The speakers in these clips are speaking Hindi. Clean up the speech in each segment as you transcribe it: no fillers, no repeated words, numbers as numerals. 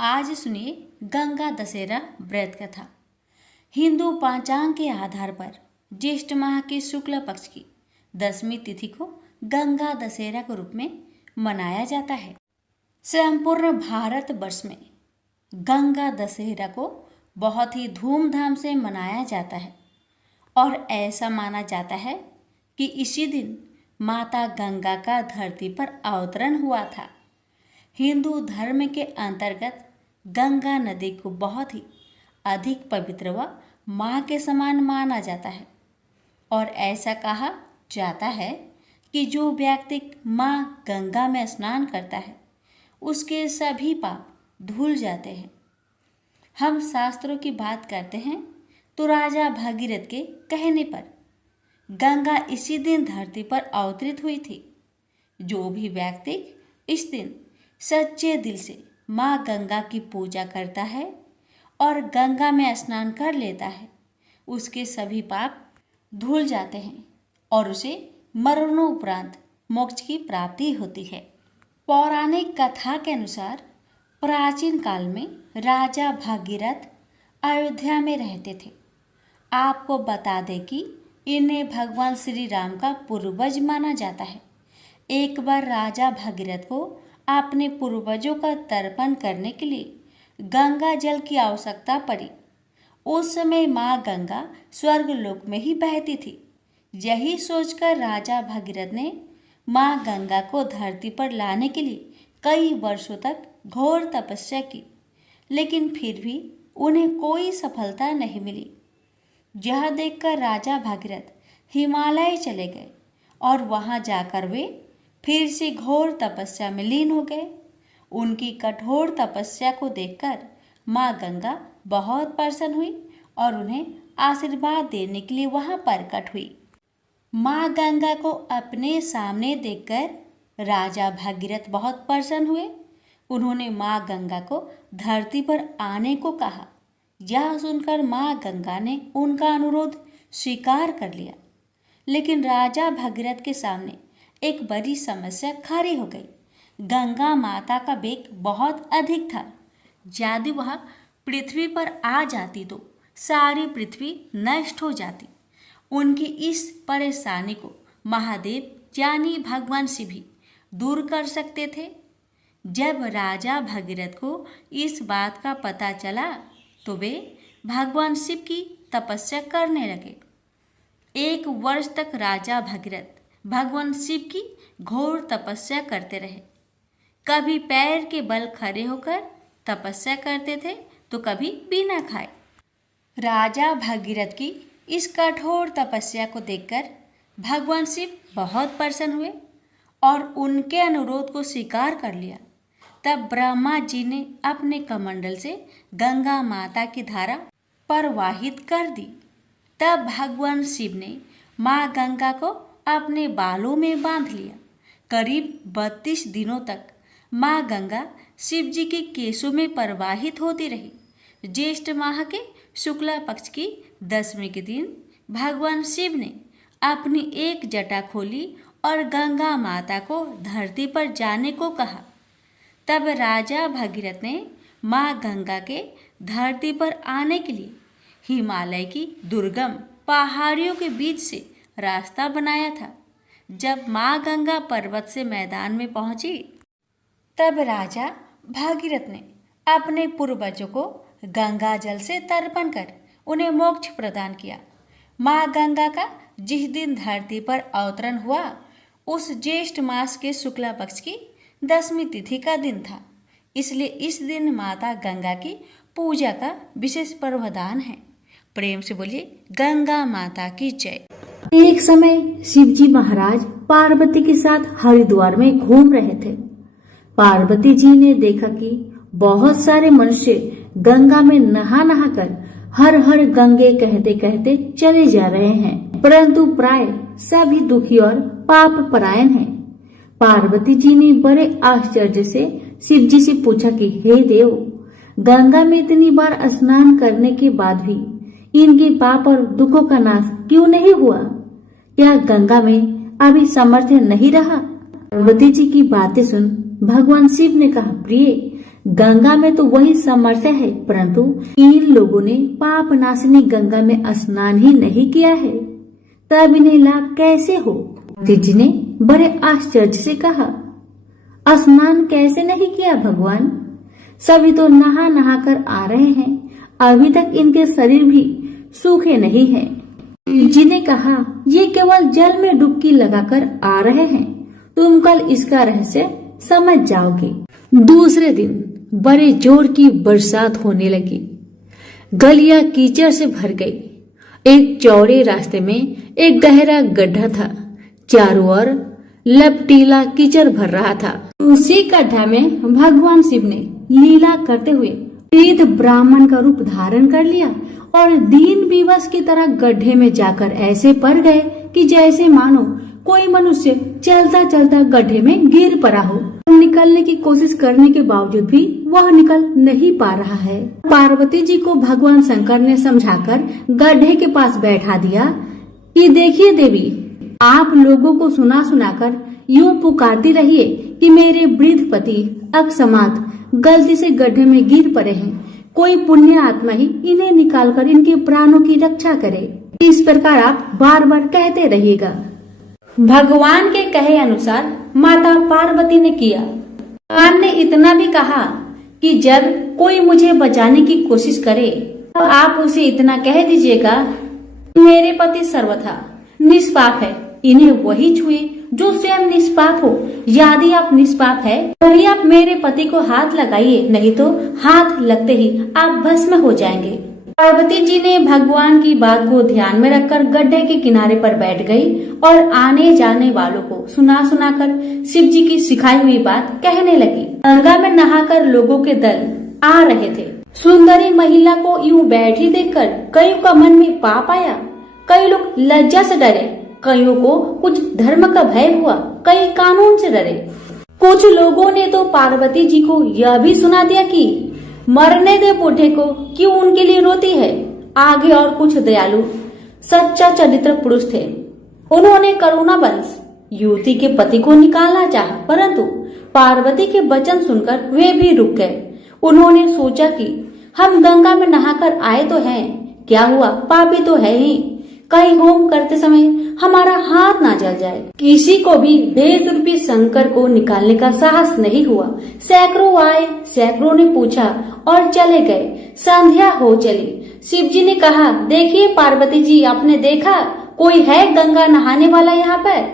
आज सुनिए गंगा दशहरा व्रत कथा। हिंदू पंचांग के आधार पर ज्येष्ठ माह के शुक्ल पक्ष की 10वीं तिथि को गंगा दशहरा के रूप में मनाया जाता है। संपूर्ण भारत वर्ष में गंगा दशहरा को बहुत ही धूमधाम से मनाया जाता है और ऐसा माना जाता है कि इसी दिन माता गंगा का धरती पर अवतरण हुआ था। हिंदू धर्म के अंतर्गत गंगा नदी को बहुत ही अधिक पवित्र व माँ के समान माना जाता है और ऐसा कहा जाता है कि जो व्यक्ति माँ गंगा में स्नान करता है उसके सभी पाप धुल जाते हैं। हम शास्त्रों की बात करते हैं तो राजा भागीरथ के कहने पर गंगा इसी दिन धरती पर अवतरित हुई थी। जो भी व्यक्ति इस दिन सच्चे दिल से माँ गंगा की पूजा करता है और गंगा में स्नान कर लेता है उसके सभी पाप धुल जाते हैं और उसे मरणोपरांत मोक्ष की प्राप्ति होती है। पौराणिक कथा के अनुसार प्राचीन काल में राजा भागीरथ अयोध्या में रहते थे। आपको बता दें कि इन्हें भगवान श्री राम का पूर्वज माना जाता है। एक बार राजा भागीरथ को अपने पूर्वजों का तर्पण करने के लिए गंगा जल की आवश्यकता पड़ी। उस समय माँ गंगा स्वर्ग लोक में ही बहती थी। यही सोचकर राजा भागीरथ ने माँ गंगा को धरती पर लाने के लिए कई वर्षों तक घोर तपस्या की, लेकिन फिर भी उन्हें कोई सफलता नहीं मिली। यह देखकर राजा भागीरथ हिमालय चले गए और वहां जाकर वे फिर से घोर तपस्या में लीन हो गए। उनकी कठोर तपस्या को देखकर माँ गंगा बहुत प्रसन्न हुई और उन्हें आशीर्वाद देने के लिए वहां प्रकट हुई। माँ गंगा को अपने सामने देखकर राजा भागीरथ बहुत प्रसन्न हुए। उन्होंने माँ गंगा को धरती पर आने को कहा। यह सुनकर माँ गंगा ने उनका अनुरोध स्वीकार कर लिया, लेकिन राजा भागीरथ के सामने एक बड़ी समस्या खड़ी हो गई। गंगा माता का वेग बहुत अधिक था। यदि वह पृथ्वी पर आ जाती तो सारी पृथ्वी नष्ट हो जाती। उनकी इस परेशानी को महादेव यानी भगवान शिव भी दूर कर सकते थे। जब राजा भागीरथ को इस बात का पता चला तो वे भगवान शिव की तपस्या करने लगे। 1 वर्ष तक राजा भागीरथ भगवान शिव की घोर तपस्या करते रहे। कभी पैर के बल खड़े होकर तपस्या करते थे तो कभी बिना खाए। राजा भागीरथ की इस कठोर तपस्या को देखकर भगवान शिव बहुत प्रसन्न हुए और उनके अनुरोध को स्वीकार कर लिया। तब ब्रह्मा जी ने अपने कमंडल से गंगा माता की धारा प्रवाहित कर दी। तब भगवान शिव ने माँ गंगा को अपने बालों में बांध लिया। करीब 32 दिनों तक माँ गंगा शिव जी के केशों में प्रवाहित होती रही। ज्येष्ठ माह के शुक्ला पक्ष की 10वीं के दिन भगवान शिव ने अपनी एक जटा खोली और गंगा माता को धरती पर जाने को कहा। तब राजा भागीरथ ने माँ गंगा के धरती पर आने के लिए हिमालय की दुर्गम पहाड़ियों के बीच से रास्ता बनाया था। जब माँ गंगा पर्वत से मैदान में पहुंची तब राजा भागीरथ ने अपने पूर्वजों को गंगा जल से तर्पण कर उन्हें मोक्ष प्रदान किया। माँ गंगा का जिस दिन धरती पर अवतरण हुआ उस ज्येष्ठ मास के शुक्ला पक्ष की 10वीं तिथि का दिन था। इसलिए इस दिन माता गंगा की पूजा का विशेष प्रावधान है। प्रेम से बोलिए गंगा माता की जय। एक समय शिवजी महाराज पार्वती के साथ हरिद्वार में घूम रहे थे। पार्वती जी ने देखा कि बहुत सारे मनुष्य गंगा में नहा नहा कर हर हर गंगे कहते कहते चले जा रहे हैं, परंतु प्राय सभी दुखी और पाप परायण हैं। पार्वती जी ने बड़े आश्चर्य से शिवजी से पूछा कि हे देव, गंगा में इतनी बार स्नान करने के बाद भी इनके पाप और दुखों का नाश क्यों नहीं हुआ? क्या गंगा में अभी सामर्थ्य नहीं रहा? पार्वती जी की बातें सुन भगवान शिव ने कहा, प्रिय, गंगा में तो वही समस्या है, परंतु इन लोगों ने पाप नाशिनी गंगा में स्नान ही नहीं किया है, तब इन्हें लाभ कैसे हो? जी ने बड़े आश्चर्य से कहा, स्नान कैसे नहीं किया भगवान? सभी तो नहा नहा कर आ रहे हैं, अभी तक इनके शरीर भी सूखे नहीं हैं। जी ने कहा, ये केवल जल में डुबकी लगाकर आ रहे हैं, तुम कल इसका रहस्य समझ जाओगे। दूसरे दिन बड़े जोर की बरसात होने लगी, गलियां कीचड़ से भर गई। एक चौड़े रास्ते में एक गहरा गड्ढा था, चारों ओर लपटीला कीचड़ भर रहा था। उसी गड्ढा में भगवान शिव ने लीला करते हुए वृद्ध ब्राह्मण का रूप धारण कर लिया और दीन विवश की तरह गड्ढे में जाकर ऐसे पड़ गए कि जैसे मानो कोई मनुष्य चलता चलता गड्ढे में गिर पड़ा हो। निकलने की कोशिश करने के बावजूद भी वह निकल नहीं पा रहा है। पार्वती जी को भगवान शंकर ने समझाकर गड्ढे के पास बैठा दिया कि देखिए देवी, आप लोगों को सुना सुनाकर यूं पुकारती रहिए कि मेरे वृद्ध पति अकस्मात गलती से गड्ढे में गिर पड़े हैं, कोई पुण्य आत्मा ही इन्हें निकालकर इनके प्राणों की रक्षा करे। इस प्रकार आप बार बार कहते रहिएगा। भगवान के कहे अनुसार माता पार्वती ने किया। भगवान ने इतना भी कहा कि जब कोई मुझे बचाने की कोशिश करे तो आप उसे इतना कह दीजिएगा, मेरे पति सर्वथा निष्पाप है, इन्हें वही छुए जो स्वयं निष्पाप हो। यदि आप निष्पाप है तभी आप मेरे पति को हाथ लगाइए, नहीं तो हाथ लगते ही आप भस्म हो जाएंगे। पार्वती जी ने भगवान की बात को ध्यान में रखकर गड्ढे के किनारे पर बैठ गई और आने जाने वालों को सुना सुनाकर शिव जी की सिखाई हुई बात कहने लगी। गंगा में नहाकर लोगों के दल आ रहे थे। सुंदरी महिला को यूं बैठी देखकर कईयों का मन में पाप आया। कई लोग लज्जा से डरे, कईयों को कुछ धर्म का भय हुआ, कई कानून से डरे। कुछ लोगों ने तो पार्वती जी को यह भी सुना दिया कि मरने दे बूढ़े को, क्यों उनके लिए रोती है। आगे और कुछ दयालु सच्चा चरित्र पुरुष थे, उन्होंने करुणावश युवती के पति को निकालना चाहा, परंतु पार्वती के वचन सुनकर वे भी रुक गए। उन्होंने सोचा कि हम गंगा में नहाकर आए तो हैं, क्या हुआ, पापी तो है ही, कहीं होम करते समय हमारा हाथ ना जल जाए। किसी को भी भेष रूपी शंकर को निकालने का साहस नहीं हुआ। सैकड़ों आए, सैकड़ों ने पूछा और चले गए। संध्या हो चली। शिव जी ने कहा, देखिए पार्वती जी, आपने देखा कोई है गंगा नहाने वाला यहाँ पर?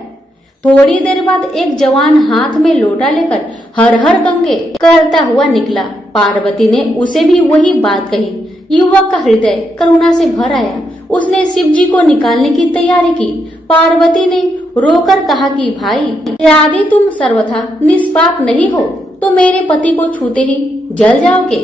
थोड़ी देर बाद एक जवान हाथ में लोटा लेकर हर हर गंगे करता हुआ निकला। पार्वती ने उसे भी वही बात कही। युवक का हृदय करुणा से भर आया। उसने शिव जी को निकालने की तैयारी की। पार्वती ने रोकर कहा कि भाई, यदि तुम सर्वथा निष्पाप नहीं हो तो मेरे पति को छूते ही जल जाओगे।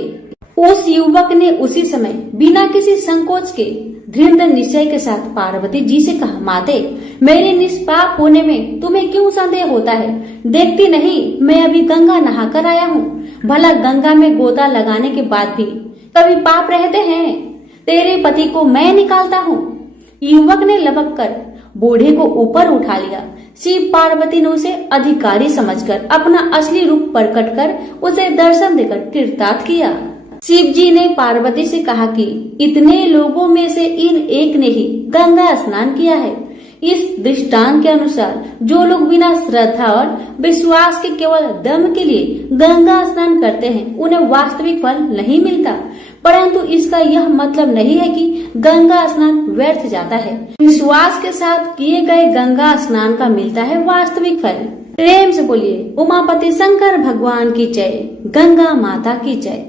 उस युवक ने उसी समय बिना किसी संकोच के दृढ़ निश्चय के साथ पार्वती जी से कहा, माते, मेरे निष्पाप होने में तुम्हें क्यों संदेह होता है? देखती नहीं मैं अभी गंगा नहाकर आया हूँ। भला गंगा में गोता लगाने के बाद भी कभी पाप रहते हैं? तेरे पति को मैं निकालता हूँ। युवक ने लपक कर बूढ़े को ऊपर उठा लिया। शिव पार्वती ने उसे अधिकारी समझकर अपना असली रूप प्रकट कर उसे दर्शन देकर कृतार्थ किया। शिव जी ने पार्वती से कहा कि इतने लोगों में से इन एक ने ही गंगा स्नान किया है। इस दृष्टांत के अनुसार जो लोग बिना श्रद्धा और विश्वास के केवल दम के लिए गंगा स्नान करते हैं उन्हें वास्तविक फल नहीं मिलता, परंतु इसका यह मतलब नहीं है कि गंगा स्नान व्यर्थ जाता है। विश्वास के साथ किए गए गंगा स्नान का मिलता है वास्तविक फल। प्रेम से बोलिए उमापति शंकर भगवान की जय, गंगा माता की जय।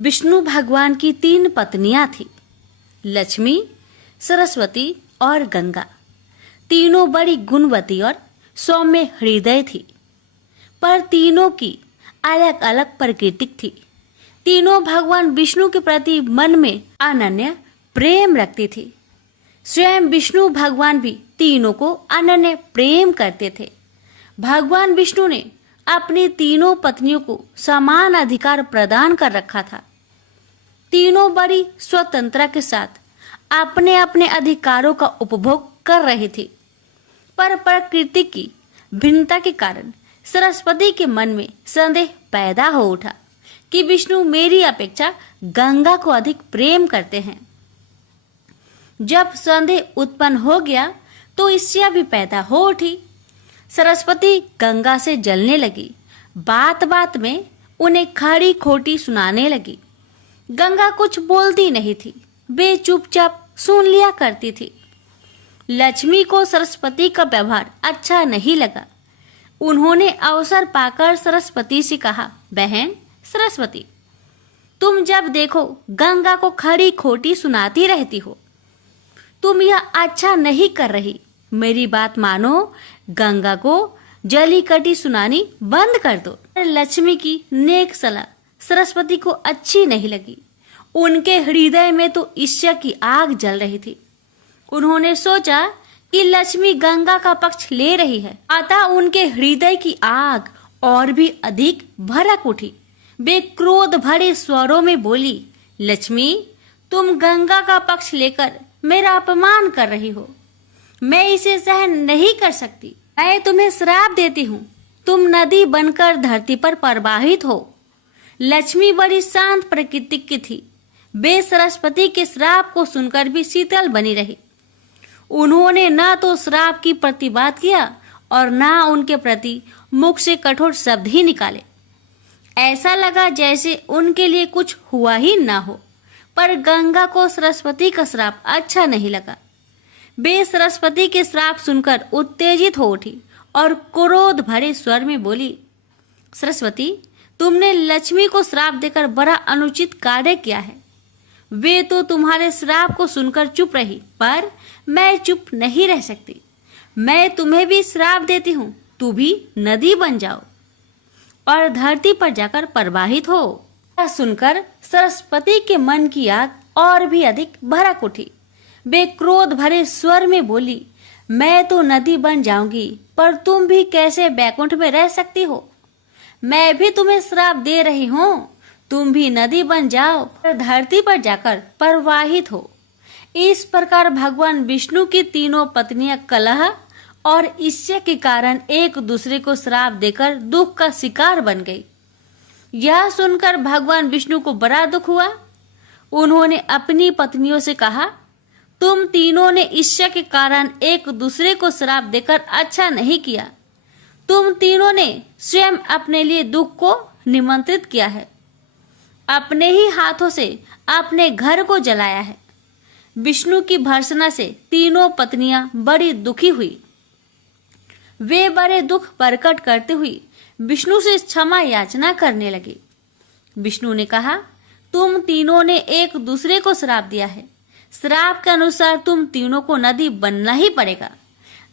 विष्णु भगवान की 3 पत्नियां थी, लक्ष्मी, सरस्वती और गंगा। तीनों बड़ी गुणवती और सौम्य हृदय थी, पर तीनों की अलग अलग प्रकृति थी। तीनों भगवान विष्णु के प्रति मन में अनन्य प्रेम रखती थी। स्वयं विष्णु भगवान भी तीनों को अनन्य प्रेम करते थे। भगवान विष्णु ने अपनी तीनों पत्नियों को समान अधिकार प्रदान कर रखा था। तीनों बड़ी स्वतंत्रता के साथ अपने अपने अधिकारों का उपभोग कर रही थी, पर प्रकृति की भिन्नता के कारण सरस्वती के मन में संदेह पैदा हो उठा कि विष्णु मेरी अपेक्षा गंगा को अधिक प्रेम करते हैं। जब संदेह उत्पन्न हो गया तो ईर्ष्या भी पैदा हो उठी। सरस्वती गंगा से जलने लगी। बात बात में उन्हें खड़ी खोटी सुनाने लगी। गंगा कुछ बोलती नहीं थी, वे चुपचाप सुन लिया करती थी। लक्ष्मी को सरस्वती का व्यवहार अच्छा नहीं लगा। उन्होंने अवसर पाकर सरस्वती से कहा, बहन सरस्वती, तुम जब देखो गंगा को खड़ी खोटी सुनाती रहती हो। तुम यह अच्छा नहीं कर रही। मेरी बात मानो, गंगा को जली कटी सुनानी बंद कर दो। लक्ष्मी की नेक सलाह सरस्वती को अच्छी नहीं लगी। उनके हृदय में तो ईर्ष्या की आग जल रही थी। उन्होंने सोचा कि लक्ष्मी गंगा का पक्ष ले रही है, अतः उनके हृदय की आग और भी अधिक भड़क उठी। वे क्रोध भरे स्वरों में बोली, लक्ष्मी, तुम गंगा का पक्ष लेकर मेरा अपमान कर रही हो। मैं इसे सहन नहीं कर सकती। मैं तुम्हें श्राप देती हूँ, तुम नदी बनकर धरती पर प्रवाहित हो। लक्ष्मी बड़ी शांत प्रकृति की थी। वे सरस्वती के श्राप को सुनकर भी शीतल बनी रही। उन्होंने न तो श्राप की प्रतिवाद किया और न उनके प्रति मुख से कठोर शब्द ही निकाले। ऐसा लगा जैसे उनके लिए कुछ हुआ ही ना हो। पर गंगा को सरस्वती का श्राप अच्छा नहीं लगा। वे सरस्वती के श्राप सुनकर उत्तेजित हो उठी और क्रोध भरे स्वर में बोली, सरस्वती, तुमने लक्ष्मी को श्राप देकर बड़ा अनुचित कार्य किया है। वे तो तुम्हारे श्राप को सुनकर चुप रही, पर मैं चुप नहीं रह सकती। मैं तुम्हें भी श्राप देती हूँ, तू भी नदी बन जाओ और धरती पर जाकर प्रवाहित हो। यह सुनकर सरस्वती के मन की आग और भी अधिक भड़क उठी। वे क्रोध भरे स्वर में बोली, मैं तो नदी बन जाऊंगी, पर तुम भी कैसे बैकुंठ में रह सकती हो? मैं भी तुम्हें श्राप दे रही हूँ, तुम भी नदी बन जाओ और धरती पर जाकर प्रवाहित हो। इस प्रकार भगवान विष्णु की तीनों पत्नियां कलह और ईर्ष्या के कारण एक दूसरे को श्राप देकर दुख का शिकार बन गई। यह सुनकर भगवान विष्णु को बड़ा दुख हुआ। उन्होंने अपनी पत्नियों से कहा, तुम तीनों ने ईर्ष्या के कारण एक दूसरे को श्राप देकर अच्छा नहीं किया। तुम तीनों ने स्वयं अपने लिए दुख को निमंत्रित किया है। अपने ही हाथों से अपने घर को जलाया है। विष्णु की भर्त्सना से तीनों पत्नियां बड़ी दुखी हुई। वे बड़े दुख प्रकट करते हुए विष्णु से क्षमा याचना करने लगी। विष्णु ने कहा, तुम तीनों ने एक दूसरे को श्राप दिया है। श्राप के अनुसार तुम तीनों को नदी बनना ही पड़ेगा।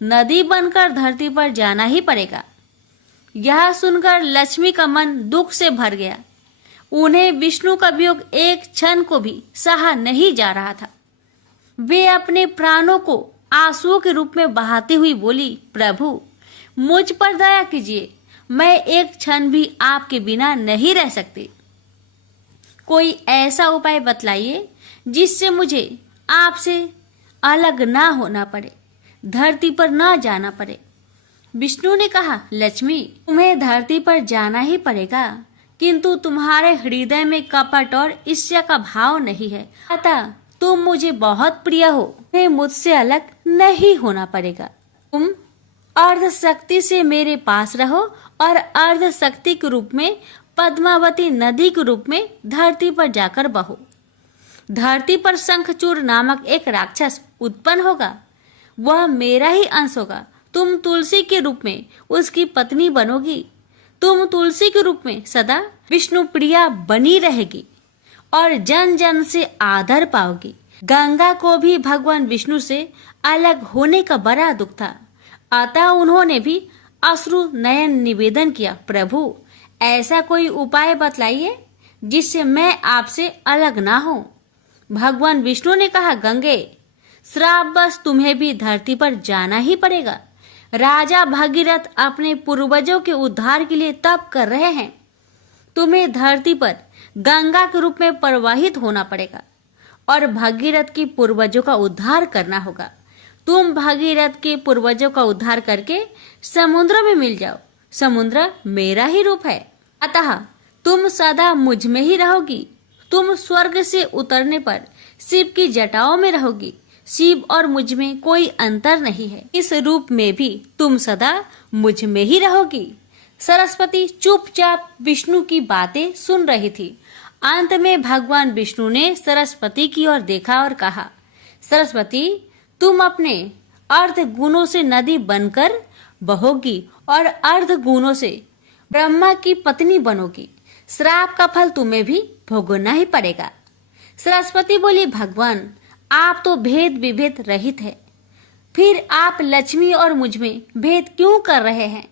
नदी बनकर धरती पर जाना ही पड़ेगा। यह सुनकर लक्ष्मी का मन दुख से भर गया। उन्हें विष्णु का वियोग एक क्षण को भी सहा नहीं जा रहा था। वे अपने प्राणों को आंसुओं के रूप में बहाती हुई बोली, प्रभु, मुझ पर दया कीजिए। मैं एक क्षण भी आपके बिना नहीं रह सकती। कोई ऐसा उपाय बतलाइए जिससे मुझे आपसे अलग ना होना पड़े, धरती पर ना जाना पड़े। विष्णु ने कहा, लक्ष्मी, तुम्हें धरती पर जाना ही पड़ेगा, किंतु तुम्हारे हृदय में कपट और ईर्ष्या का भाव नहीं है, अतः तुम मुझे बहुत प्रिय हो। तुम्हें मुझसे अलग नहीं होना पड़ेगा। तुम अर्ध शक्ति से मेरे पास रहो और अर्ध शक्ति के रूप में पद्मावती नदी के रूप में धरती पर जाकर बहो। धरती पर शंखचूड़ नामक एक राक्षस उत्पन्न होगा। वह मेरा ही अंश होगा। तुम तुलसी के रूप में उसकी पत्नी बनोगी। तुम तुलसी के रूप में सदा विष्णु प्रिया बनी रहेगी और जन जन से आदर पाओगी। गंगा को भी भगवान विष्णु से अलग होने का बड़ा दुख था, अतः उन्होंने भी अश्रु नयन निवेदन किया, प्रभु, ऐसा कोई उपाय बतलाइए जिससे मैं आपसे अलग ना हो। भगवान विष्णु ने कहा, गंगे, श्राप बस तुम्हें भी धरती पर जाना ही पड़ेगा। राजा भगीरथ अपने पूर्वजों के उद्धार के लिए तप कर रहे हैं। तुम्हें धरती पर गंगा के रूप में प्रवाहित होना पड़ेगा और भगीरथ के पूर्वजों का उद्धार करना होगा। तुम भगीरथ के पूर्वजों का उद्धार करके समुद्र में मिल जाओ। समुद्र मेरा ही रूप है, अतः तुम सदा मुझ में ही रहोगी। तुम स्वर्ग से उतरने पर शिव की जटाओं में रहोगी। शिव और मुझ में कोई अंतर नहीं है। इस रूप में भी तुम सदा मुझ में ही रहोगी। सरस्वती चुपचाप विष्णु की बातें सुन रही थी। अंत में भगवान विष्णु ने सरस्वती की ओर देखा और कहा, सरस्वती, तुम अपने अर्ध गुणों से नदी बनकर बहोगी और अर्ध गुणों से ब्रह्मा की पत्नी बनोगी। श्राप का फल तुम्हें भी भोगना ही पड़ेगा। सरस्वती बोली, भगवान, आप तो भेद विभेद रहित है, फिर आप लक्ष्मी और मुझ में भेद क्यों कर रहे हैं?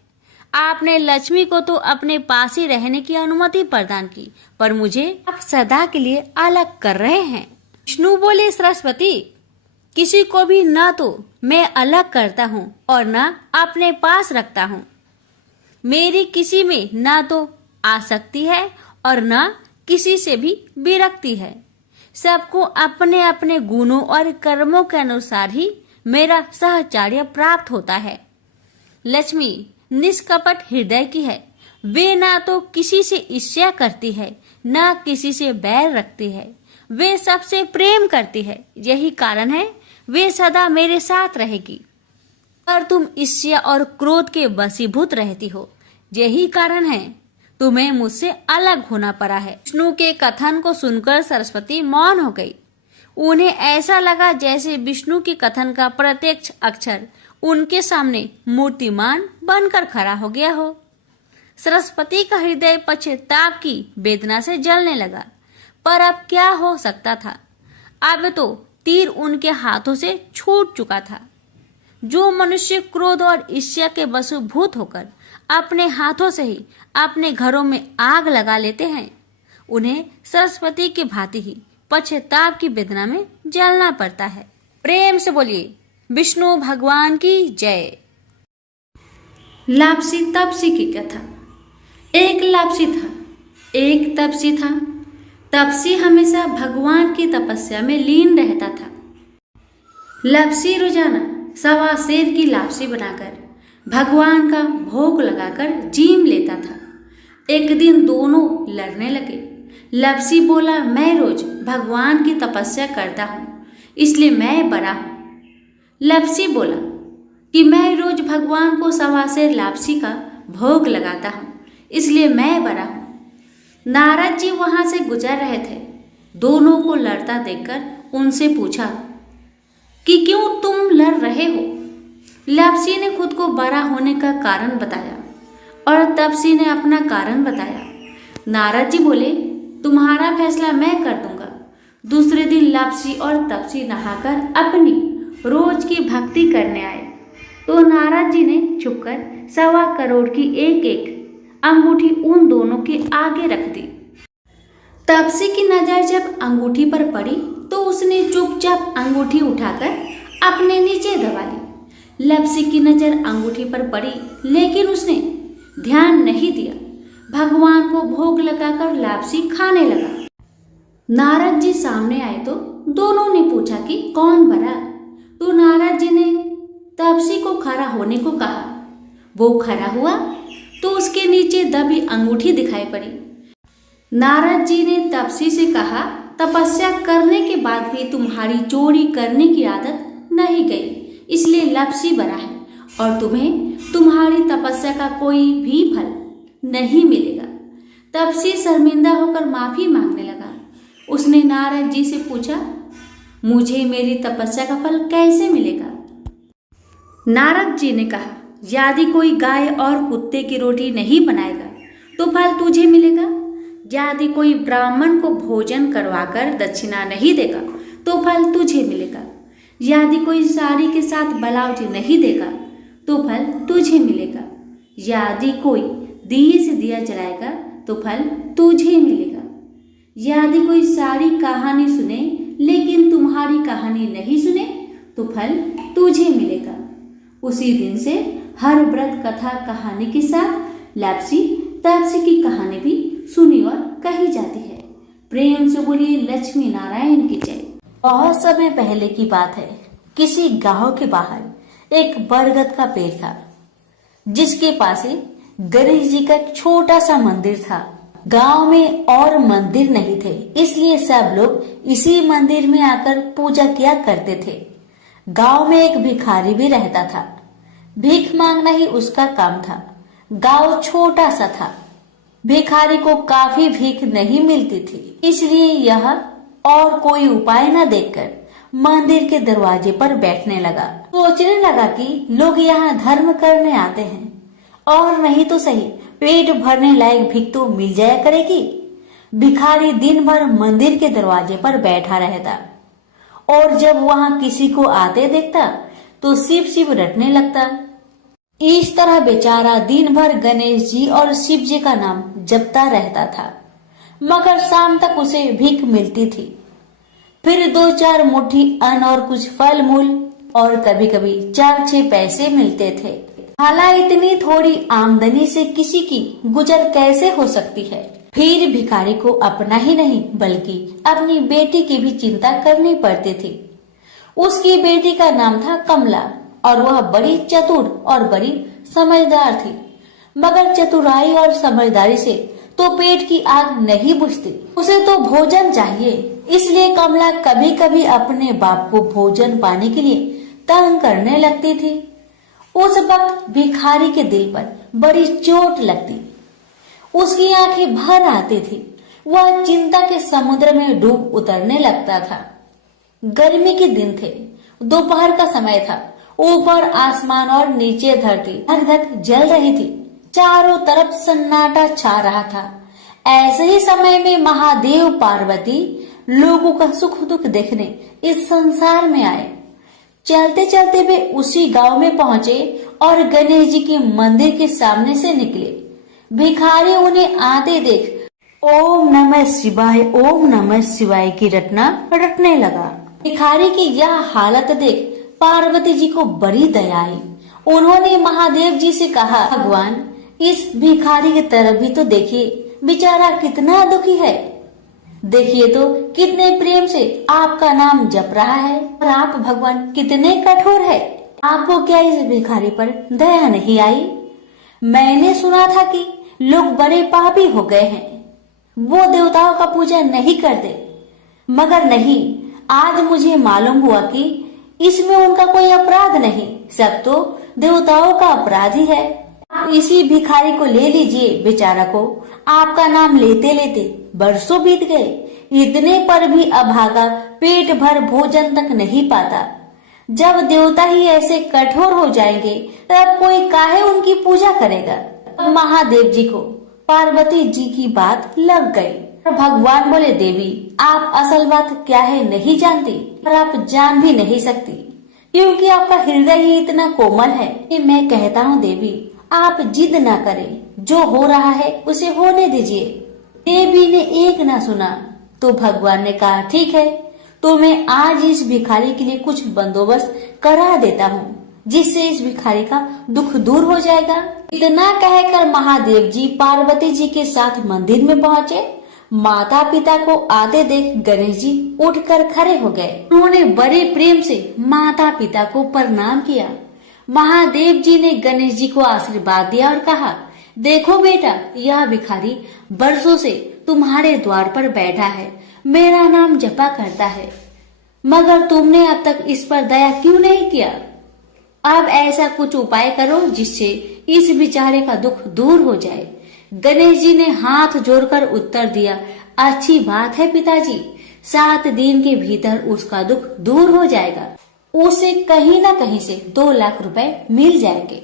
आपने लक्ष्मी को तो अपने पास ही रहने की अनुमति प्रदान की, पर मुझे आप सदा के लिए अलग कर रहे हैं। विष्णु बोले, सरस्वती, किसी को भी न तो मैं अलग करता हूँ और न अपने पास रखता हूँ। मेरी किसी में न तो आसक्ति है और न किसी से भी विरक्ति है। सबको अपने अपने गुणों और कर्मों के अनुसार ही मेरा सहचर्य प्राप्त होता है। लक्ष्मी निष्कपट हृदय की है। वे ना तो किसी से ईर्ष्या करती है, न किसी से बैर रखती है। वे सबसे प्रेम करती है। यही कारण है वे सदा मेरे साथ रहेगी। पर तुम ईर्ष्या और क्रोध के वशीभूत रहती हो। यही कारण है तुम्हें मुझसे अलग होना पड़ा है। विष्णु के कथन को सुनकर सरस्वती मौन हो गई। उन्हें ऐसा लगा जैसे विष्णु के कथन का प्रत्यक्ष अक्षर उनके सामने मूर्तिमान बनकर खड़ा हो गया हो। सरस्वती का हृदय पश्चाताप की वेदना से जलने लगा। पर अब क्या हो सकता था? अब तो तीर उनके हाथों से छूट चुका था। जो मनुष्य क्रोध और ईर्ष्या के वशीभूत होकर अपने हाथों से ही अपने घरों में आग लगा लेते हैं, उन्हें सरस्वती की भांति ही पश्चाताप की वेदना में जलना पड़ता है। प्रेम से बोलिए, विष्णु भगवान की जय। लापसी तपसी की कथा। एक लापसी था, एक तपसी था। तपसी हमेशा भगवान की तपस्या में लीन रहता था। लापसी रोजाना सवा सेर की लापसी बनाकर भगवान का भोग लगाकर जीम लेता था। एक दिन दोनों लड़ने लगे। लापसी बोला, मैं रोज भगवान की तपस्या करता हूँ, इसलिए मैं बड़ा हूँ। लापसी बोला कि मैं रोज भगवान को सवा सेर लापसी का भोग लगाता हूँ, इसलिए मैं बड़ा हूँ। नारद जी वहां से गुजर रहे थे। दोनों को लड़ता देखकर उनसे पूछा कि क्यों तुम लड़ रहे हो? लापसी ने खुद को बड़ा होने का कारण बताया और तपसी ने अपना कारण बताया। नारद जी बोले, तुम्हारा फैसला मैं कर दूंगा। दूसरे दिन लापसी और तपसी नहाकर अपनी रोज की भक्ति करने आए तो नारद जी ने छुपकर 1.25 करोड़ की एक एक अंगूठी उन दोनों के आगे रख दी। तपसी की नजर जब अंगूठी पर पड़ी तो उसने चुपचाप अंगूठी उठाकर अपने नीचे दबा ली। लापसी की नजर अंगूठी पर पड़ी लेकिन उसने ध्यान नहीं दिया। भगवान को भोग लगाकर लापसी खाने लगा। नारद जी सामने आए तो दोनों ने पूछा कि कौन बड़ा? तो नारद जी ने तपसी को खड़ा होने को कहा। वो खड़ा हुआ तो उसके नीचे दबी अंगूठी दिखाई पड़ी। नारद जी ने तपसी से कहा, तपस्या करने के बाद भी तुम्हारी चोरी करने की आदत नहीं गई, इसलिए लापसी बड़ा है और तुम्हें तुम्हारी तपस्या का कोई भी फल नहीं मिलेगा। तपसी शर्मिंदा होकर माफी मांगने लगा। उसने नारद जी से पूछा, मुझे मेरी तपस्या का फल कैसे मिलेगा? नारद जी ने कहा, यदि कोई गाय और कुत्ते की रोटी नहीं बनाएगा तो फल तुझे मिलेगा। यदि कोई ब्राह्मण को भोजन करवाकर दक्षिणा नहीं देगा तो फल तुझे मिलेगा। यदि कोई साड़ी के साथ ब्लाउज नहीं देगा तो फल तुझे मिलेगा। यदि कोई दिए से दिया जलाएगा तो फल तुझे मिलेगा। यदि कोई सारी कहानी सुने लेकिन तुम्हारी कहानी नहीं सुने तो फल तुझे मिलेगा। उसी दिन से हर व्रत कथा कहानी के साथ लापसी तपसी की कहानी भी सुनी और कही जाती है। प्रेम से बोलिए लक्ष्मी नारायण की जय। बहुत समय पहले की बात है। किसी गांव के बाहर एक बरगद का पेड़ था जिसके पास ही गणेश जी का छोटा सा मंदिर था। गांव में और मंदिर नहीं थे, इसलिए सब लोग इसी मंदिर में आकर पूजा किया करते थे। गांव में एक भिखारी भी रहता था। भीख मांगना ही उसका काम था। गांव छोटा सा था। भिखारी को काफी भीख नहीं मिलती थी, इसलिए यह और कोई उपाय न देखकर मंदिर के दरवाजे पर बैठने लगा। सोचने लगा कि लोग यहाँ धर्म करने आते हैं और नहीं तो सही पेट भरने लायक भीख तो मिल जाया करेगी। भिखारी दिन भर मंदिर के दरवाजे पर बैठा रहता और जब वहाँ किसी को आते देखता तो शिव शिव रटने लगता। इस तरह बेचारा दिन भर गणेश जी और शिव जी का नाम जपता रहता था, मगर शाम तक उसे भीख मिलती थी। फिर 2-4 मुट्ठी अन्न और कुछ फल मूल और कभी कभी 4-6 पैसे मिलते थे। हालांकि इतनी थोड़ी आमदनी से किसी की गुजर कैसे हो सकती है। फिर भिखारी को अपना ही नहीं बल्कि अपनी बेटी की भी चिंता करनी पड़ती थी। उसकी बेटी का नाम था कमला और वह बड़ी चतुर और बड़ी समझदार थी, मगर चतुराई और समझदारी से तो पेट की आग नहीं बुझती। उसे तो भोजन चाहिए, इसलिए कमला कभी कभी अपने बाप को भोजन पाने के लिए तंग करने लगती थी। उस वक्त भिखारी के दिल पर बड़ी चोट लगती। उसकी आंखें भर आती थी। वह चिंता के समुद्र में डूब उतरने लगता था। गर्मी के दिन थे, दोपहर का समय था। ऊपर आसमान और नीचे धरती धक धक जल रही थी। चारों तरफ सन्नाटा छा रहा था। ऐसे ही समय में महादेव पार्वती लोगों का सुख दुख देखने इस संसार में आए। चलते चलते वे उसी गांव में पहुंचे और गणेश जी के मंदिर के सामने से निकले। भिखारी उन्हें आते देख ओम नमः शिवाय, ओम नमः शिवाय की रटना रटने लगा। भिखारी की यह हालत देख पार्वती जी को बड़ी दया आई। उन्होंने महादेव जी से कहा, भगवान इस भिखारी की तरफ भी तो देखिए, बेचारा कितना दुखी है। देखिए तो कितने प्रेम से आपका नाम जप रहा है और आप भगवान कितने कठोर है। आपको क्या इस भिखारी पर दया नहीं आई? मैंने सुना था कि लोग बड़े पापी हो गए हैं, वो देवताओं का पूजा नहीं करते, मगर नहीं, आज मुझे मालूम हुआ कि इसमें उनका कोई अपराध नहीं, सब तो देवताओं का अपराध ही है। आप इसी भिखारी को ले लीजिए। बेचारा को आपका नाम लेते लेते बरसों बीत गए, इतने पर भी अभागा पेट भर भोजन तक नहीं पाता। जब देवता ही ऐसे कठोर हो जाएंगे तब कोई काहे उनकी पूजा करेगा। महादेव जी को पार्वती जी की बात लग गई। भगवान बोले, देवी आप असल बात क्या है नहीं जानती और आप जान भी नहीं सकती, क्योंकि आपका हृदय ही इतना कोमल है कि मैं कहता हूँ देवी आप जिद ना करें, जो हो रहा है उसे होने दीजिए। देवी ने एक ना सुना तो भगवान ने कहा, ठीक है तो मैं आज इस भिखारी के लिए कुछ बंदोबस्त करा देता हूँ, जिससे इस भिखारी का दुख दूर हो जाएगा। इतना कहकर महादेव जी पार्वती जी के साथ मंदिर में पहुँचे। माता पिता को आते देख गणेश जी उठकर खड़े हो गए। उन्होंने बड़े प्रेम से माता पिता को प्रणाम किया। महादेव जी ने गणेश जी को आशीर्वाद दिया और कहा, देखो बेटा, यह भिखारी बरसों से तुम्हारे द्वार पर बैठा है, मेरा नाम जपा करता है, मगर तुमने अब तक इस पर दया क्यों नहीं किया? अब ऐसा कुछ उपाय करो जिससे इस बेचारे का दुख दूर हो जाए। गणेश जी ने हाथ जोड़कर उत्तर दिया, अच्छी बात है पिताजी, 7 दिन के भीतर उसका दुख दूर हो जाएगा। उसे कहीं न कहीं से 2 लाख रुपए मिल जाएंगे।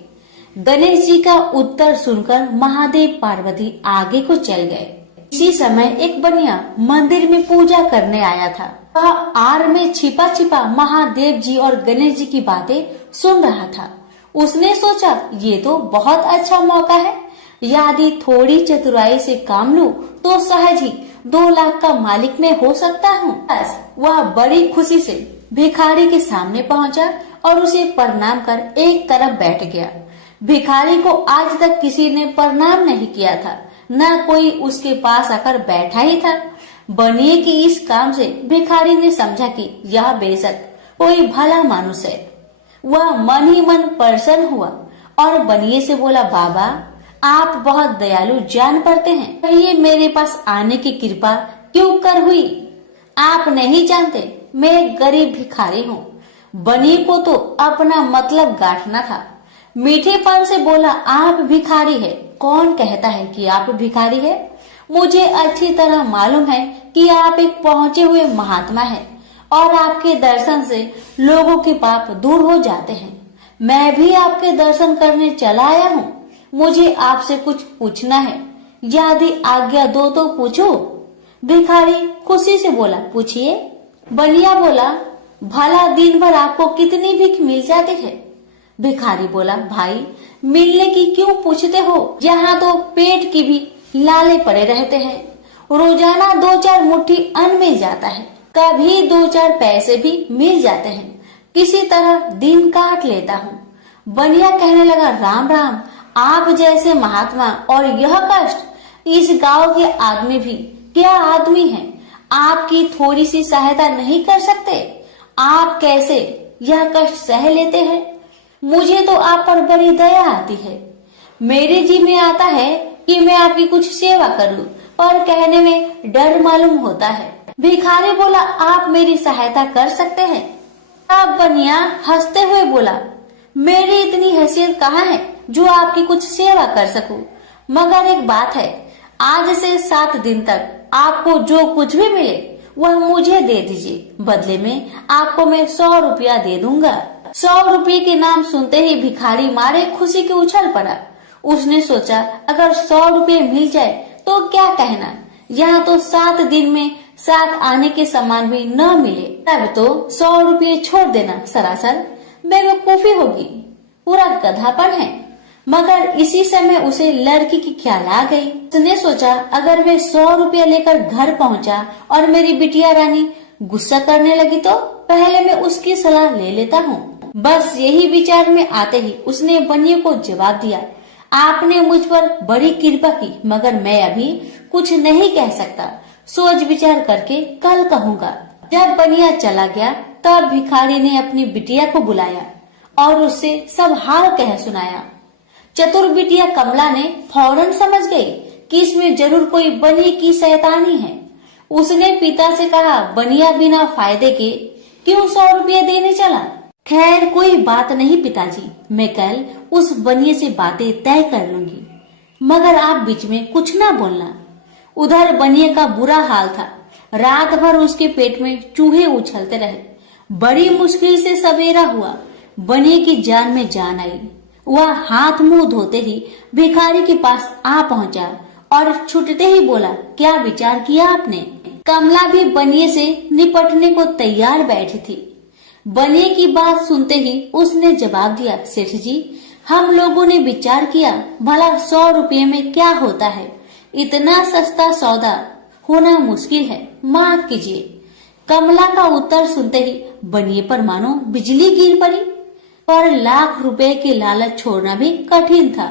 गणेश जी का उत्तर सुनकर महादेव पार्वती आगे को चल गए। इसी समय एक बनिया मंदिर में पूजा करने आया था। वह आड़ में छिपा छिपा महादेव जी और गणेश जी की बातें सुन रहा था। उसने सोचा, ये तो बहुत अच्छा मौका है, यदि थोड़ी चतुराई से काम लूं तो सहज ही 2 लाख का मालिक मैं हो सकता हूँ। बस वह बड़ी खुशी से भिखारी के सामने पहुंचा और उसे प्रणाम कर एक तरफ बैठ गया। भिखारी को आज तक किसी ने प्रणाम नहीं किया था, न कोई उसके पास आकर बैठा ही था। बनिए की इस काम से भिखारी ने समझा कि यह बेशक कोई भला मनुष्य है। वह मन ही मन प्रसन्न हुआ और बनिए से बोला, बाबा आप बहुत दयालु जान पड़ते हैं, कहिए मेरे पास आने की कृपा क्यों कर हुई? आप नहीं जानते मैं गरीब भिखारी हूँ। बनी को तो अपना मतलब गांठना था। मीठेपन से बोला, आप भिखारी है? कौन कहता है कि आप भिखारी है? मुझे अच्छी तरह मालूम है कि आप एक पहुंचे हुए महात्मा हैं और आपके दर्शन से लोगों के पाप दूर हो जाते हैं। मैं भी आपके दर्शन करने चला आया हूँ। मुझे आपसे कुछ पूछना है, यदि आज्ञा दो तो पूछो? भिखारी खुशी से बोला, पूछिए। बनिया बोला, भला दिन भर आपको कितनी भीख मिल जाती है? भिखारी बोला, भाई मिलने की क्यों पूछते हो, यहाँ तो पेट की भी लाले पड़े रहते हैं। रोजाना 2-4 मुट्ठी अन्न मिल जाता है, कभी 2-4 पैसे भी मिल जाते हैं। किसी तरह दिन काट लेता हूँ। बनिया कहने लगा, राम राम, आप जैसे महात्मा और यह कष्ट। इस गांव के आदमी भी क्या आदमी हैं? आपकी थोड़ी सी सहायता नहीं कर सकते? आप कैसे यह कष्ट सह लेते हैं? मुझे तो आप पर बड़ी दया आती है। मेरे जी में आता है कि मैं आपकी कुछ सेवा करूं, पर कहने में डर मालूम होता है। भिखारी बोला, आप मेरी सहायता कर सकते हैं? अब बनिया हंसते हुए बोला, मेरी इतनी हैसियत कहाँ है जो आपकी कुछ सेवा कर सकूं? मगर एक बात है, आज से 7 दिन तक आपको जो कुछ भी मिले वह मुझे दे दीजिए। बदले में आपको मैं 100 रुपया दे दूंगा। 100 रुपये के नाम सुनते ही भिखारी मारे खुशी के उछल पड़ा। उसने सोचा, अगर 100 रुपये मिल जाए तो क्या कहना, यहाँ तो 7 दिन में 7 आने के सामान भी न मिले, तब तो 100 रुपये छोड़ देना सरासर बेवकूफी होगी, पूरा गधापन है। मगर इसी समय उसे लड़की की ख्याल आ गई। उसने सोचा, अगर मैं 100 रुपया लेकर घर पहुंचा और मेरी बिटिया रानी गुस्सा करने लगी तो पहले मैं उसकी सलाह ले लेता हूँ। बस यही विचार में आते ही उसने बनिए को जवाब दिया, आपने मुझ पर बड़ी कृपा की, मगर मैं अभी कुछ नहीं कह सकता, सोच विचार करके कल कहूँगा। जब बनिया चला गया तब भिखारी ने अपनी बिटिया को बुलाया और उससे सब हाल कह सुनाया। चतुर बिटिया कमला ने फौरन समझ गई कि इसमें जरूर कोई बनिए की शैतानी है। उसने पिता से कहा, बनिया बिना फायदे के क्यों 100 रुपये देने चला? खैर कोई बात नहीं पिताजी, मैं कल उस बनिए से बातें तय कर लूंगी, मगर आप बीच में कुछ ना बोलना। उधर बनिए का बुरा हाल था। रात भर उसके पेट में चूहे उछलते रहे। बड़ी मुश्किल से सवेरा हुआ, बनिए की जान में जान आई। वह हाथ मुंह धोते ही भिखारी के पास आ पहुंचा और छूटते ही बोला, क्या विचार किया आपने? कमला भी बनिए से निपटने को तैयार बैठी थी। बनिए की बात सुनते ही उसने जवाब दिया, सेठ जी, हम लोगों ने विचार किया, भला 100 रुपये में क्या होता है, इतना सस्ता सौदा होना मुश्किल है, माफ कीजिए। कमला का उत्तर सुनते ही बनिए पर मानो बिजली गिर पड़ी। पर लाख रुपए के लालच छोड़ना भी कठिन था।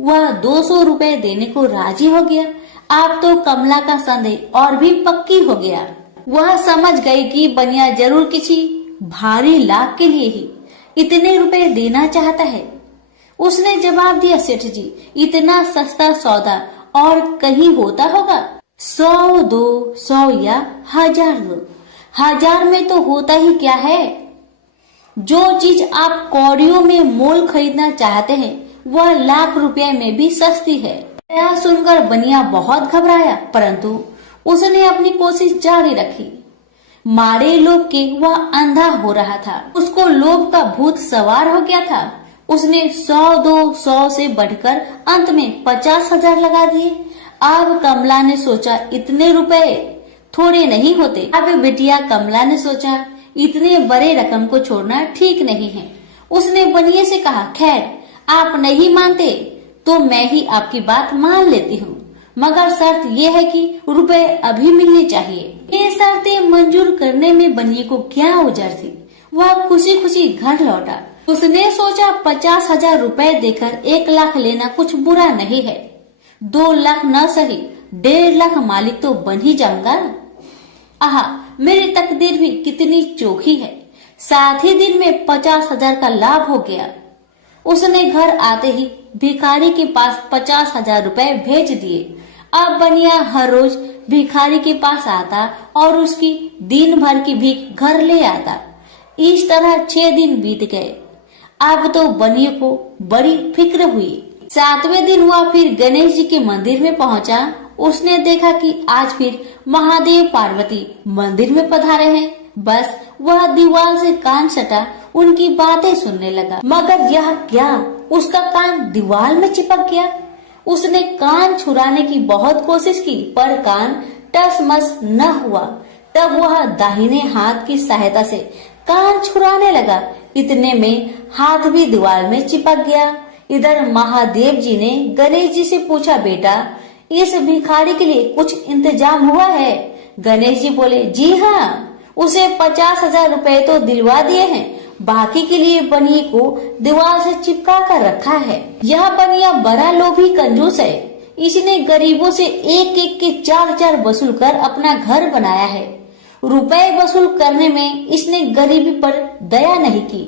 वह 200 रुपए देने को राजी हो गया। अब तो कमला का संदेह और भी पक्की हो गया। वह समझ गई कि बनिया जरूर किसी भारी लाभ के लिए ही इतने रुपए देना चाहता है। उसने जवाब दिया, सेठ जी, इतना सस्ता सौदा और कहीं होता होगा? 100 दो, 100 या 1000 दो। 1000 में तो होता ही क्या है? जो चीज आप कौड़ियों में मोल खरीदना चाहते हैं वह लाख रुपए में भी सस्ती है। यह सुनकर बनिया बहुत घबराया, परंतु उसने अपनी कोशिश जारी रखी। मारे लोभ के वह अंधा हो रहा था। उसको लोभ का भूत सवार हो गया था। उसने 100 दो, 100 से बढ़कर अंत में 50,000 लगा दिए। अब कमला ने सोचा, इतने रुपए थोड़े नहीं होते। अब बिटिया कमला ने सोचा, इतने बड़े रकम को छोड़ना ठीक नहीं है। उसने बनिए से कहा, खैर आप नहीं मानते तो मैं ही आपकी बात मान लेती हूँ, मगर शर्त यह है कि रुपए अभी मिलने चाहिए। ये शर्तें मंजूर करने में बनिए को क्या उजर थी। वह खुशी खुशी घर लौटा। उसने सोचा 50,000 रुपए देकर 1 लाख लेना कुछ बुरा नहीं है। 2 लाख न सही 1.5 लाख मालिक तो बन ही जाऊंगा। आहा, मेरी तकदीर भी कितनी चोखी है। 7 ही दिन में 50,000 का लाभ हो गया। उसने घर आते ही भिखारी के पास 50,000 रुपए भेज दिए। अब बनिया हर रोज भिखारी के पास आता और उसकी दिन भर की भीख घर ले आता। इस तरह 6 दिन बीत गए। अब तो बनिए को बड़ी फिक्र हुई। 7वें दिन वह फिर गणेश जी के मंदिर में पहुंचा। उसने देखा कि आज फिर महादेव पार्वती मंदिर में पधारे हैं। बस वह दीवार से कान सटा उनकी बातें सुनने लगा, मगर यह क्या, उसका कान दीवार में चिपक गया। उसने कान छुड़ाने की बहुत कोशिश की, पर कान टस-मस न हुआ। तब वह दाहिने हाथ की सहायता से कान छुड़ाने लगा। इतने में हाथ भी दीवार में चिपक गया। इधर महादेव जी ने गणेश जी से पूछा, बेटा इस भिखारी के लिए कुछ इंतजाम हुआ है? गणेश जी बोले, जी हाँ, उसे 50,000 रुपए तो दिलवा दिए हैं, बाकी के लिए बनिए को दीवार से चिपका कर रखा है। यह बनिया बड़ा लोभी कंजूस है। इसने गरीबों से एक एक के 4-4 वसूल कर अपना घर बनाया है। रुपए वसूल करने में इसने गरीबी पर दया नहीं की।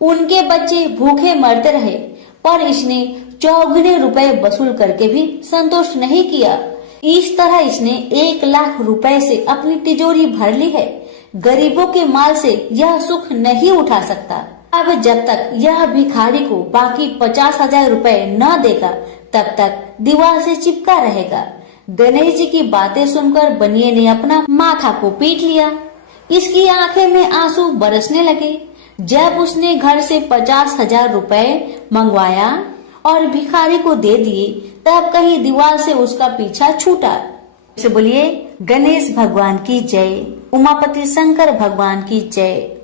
उनके बच्चे भूखे मरते रहे, पर इसने 4 रुपए वसूल करके भी संतुष्ट नहीं किया। इस तरह इसने 1 लाख रुपए से अपनी तिजोरी भर ली है। गरीबों के माल से यह सुख नहीं उठा सकता। अब जब तक यह भिखारी को बाकी 50,000 रुपए न देगा, तब तक दीवार से चिपका रहेगा। गणेश जी की बातें सुनकर बनिए ने अपना माथा को पीट लिया। इसकी आंखें में आंसू बरसने लगे। जब उसने घर से 50,000 रुपए मंगवाया और भिखारी को दे दिए, तब कहीं दीवार से उसका पीछा छूटा। से बोलिए गणेश भगवान की जय, उमापति शंकर भगवान की जय।